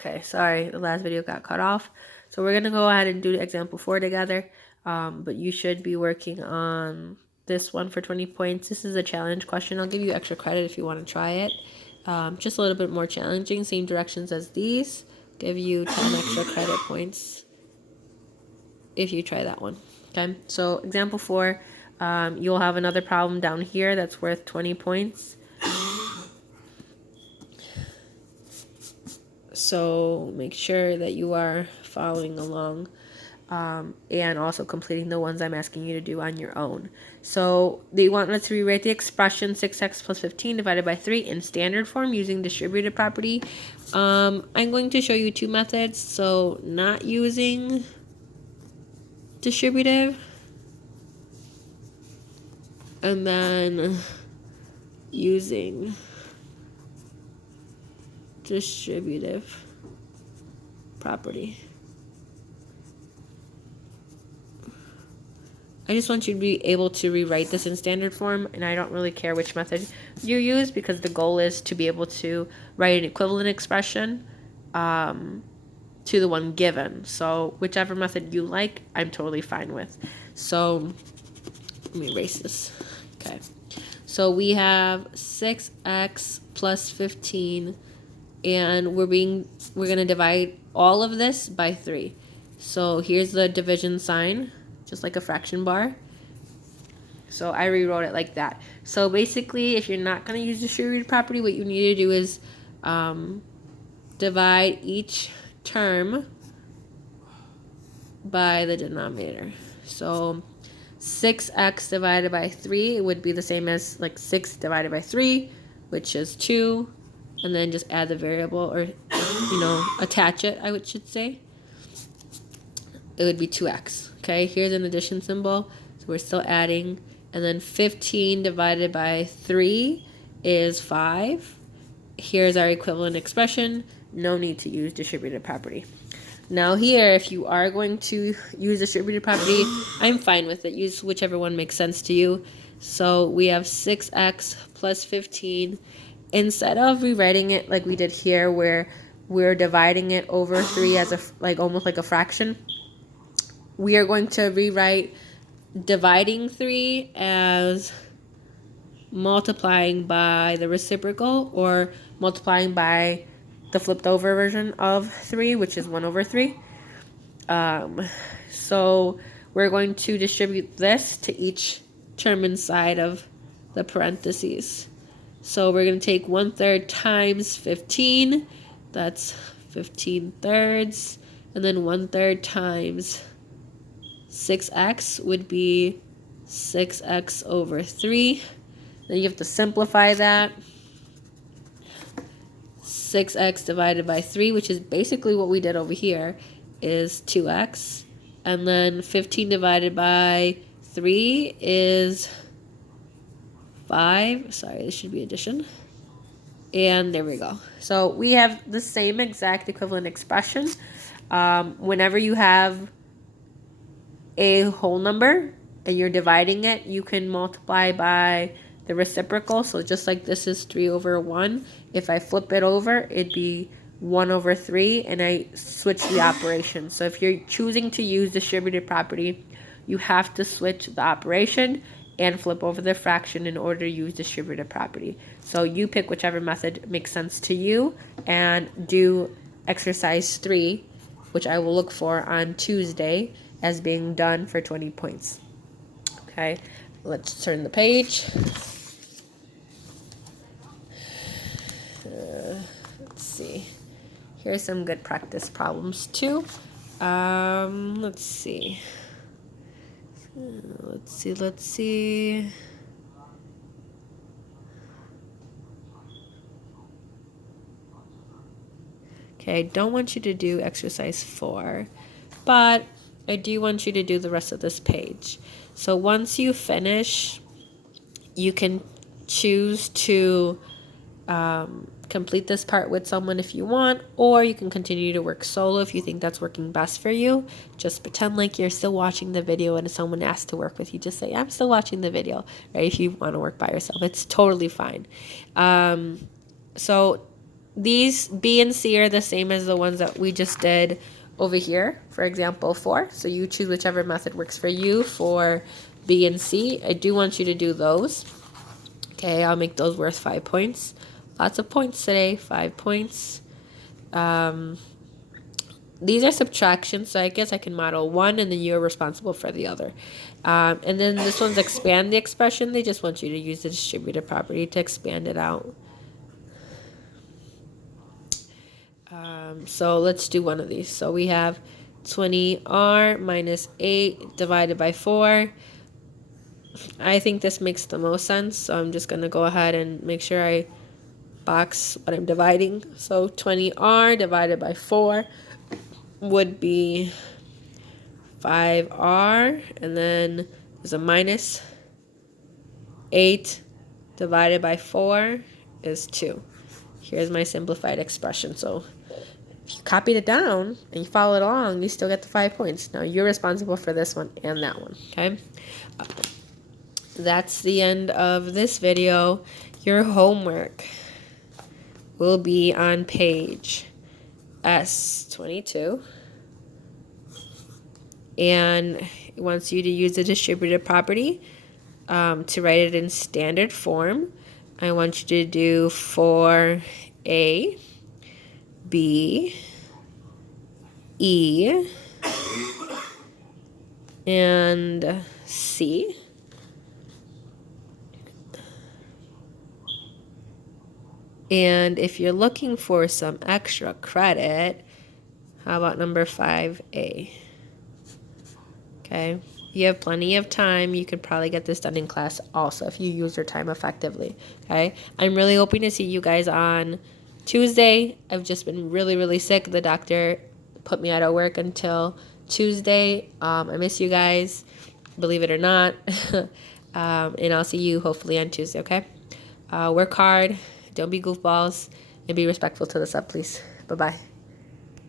Okay, sorry, the last video got cut off. So we're gonna go ahead and do example 4 together. But you should be working on this one for 20 points. This is a challenge question. I'll give you extra credit if you want to try it. Just a little bit more challenging, same directions as these. Give you 10 extra credit points if you try that one. Okay, so example 4, you'll have another problem down here that's worth 20 points. So make sure that you are following along and also completing the ones I'm asking you to do on your own. So they want us to rewrite the expression 6x plus 15 divided by 3 in standard form using distributive property. I'm going to show you two methods. So not using distributive, and then using distributive property. I just want you to be able to rewrite this in standard form, and I don't really care which method you use because the goal is to be able to write an equivalent expression to the one given. So whichever method you like, I'm totally fine with. So let me erase this. Okay. So we have 6x plus 15, and we're going to divide all of this by 3. So here's the division sign, just like a fraction bar. So I rewrote it like that. So basically, if you're not going to use distributive property, what you need to do is divide each term by the denominator. So 6x divided by 3 would be the same as like 6 divided by 3, which is 2. And then just add the variable, or, attach it, I should say. It would be 2x. Okay, here's an addition symbol. So we're still adding. And then 15 divided by 3 is 5. Here's our equivalent expression. No need to use distributive property. Now here, if you are going to use distributive property, I'm fine with it. Use whichever one makes sense to you. So we have 6x plus 15. Instead of rewriting it like we did here, where we're dividing it over 3 as almost like a fraction, we are going to rewrite dividing 3 as multiplying by the reciprocal, or multiplying by the flipped over version of 3, which is 1 over 3. So we're going to distribute this to each term inside of the parentheses. So we're going to take 1/3 times 15. That's 15 thirds. And then 1/3 times 6x would be 6x over 3. Then you have to simplify that. 6x divided by 3, which is basically what we did over here, is 2x. And then 15 divided by 3 is 5. Sorry, this should be addition. And there we go. So we have the same exact equivalent expression. Whenever you have a whole number and you're dividing it, you can multiply by the reciprocal. So just like this is 3 over 1, if I flip it over, it'd be 1 over 3, and I switch the operation. So if you're choosing to use distributive property, you have to switch the operation and flip over the fraction in order to use distributive property. So you pick whichever method makes sense to you, and do exercise 3, which I will look for on Tuesday as being done for 20 points. Okay, let's turn the page. Let's see. Here's some good practice problems too. Let's see. Let's see. Okay, I don't want you to do exercise 4, but I do want you to do the rest of this page. So once you finish, you can choose to complete this part with someone if you want, or you can continue to work solo if you think that's working best for you. Just pretend like you're still watching the video, and if someone asks to work with you, just say, I'm still watching the video, right? If you want to work by yourself, it's totally fine. So these B and C are the same as the ones that we just did over here, for example 4. So you choose whichever method works for you for B and C. I do want you to do those. Okay, I'll make those worth 5 points. Lots of points today, 5 points. These are subtractions, so I guess I can model one and then you're responsible for the other. And then this one's expand the expression. They just want you to use the distributive property to expand it out. So let's do one of these. So we have 20r minus 8 divided by 4. I think this makes the most sense, so I'm just going to go ahead and make sure I box what I'm dividing. So 20r divided by 4 would be 5r, and then there's a minus. 8 divided by 4 is 2. Here's my simplified expression. So if you copied it down and you followed along, you still get the 5 points. Now you're responsible for this one and that one, okay? That's the end of this video. Your homework will be on page S22. And it wants you to use the distributive property to write it in standard form. I want you to do for A, B, E, and C. And if you're looking for some extra credit, how about number 5A? Okay, you have plenty of time. You could probably get this done in class also if you use your time effectively. Okay, I'm really hoping to see you guys on Tuesday. I've just been really, really sick. The doctor put me out of work until Tuesday. I miss you guys, believe it or not. And I'll see you hopefully on Tuesday, okay? Work hard. Don't be goofballs. And be respectful to the sub, please. Bye-bye.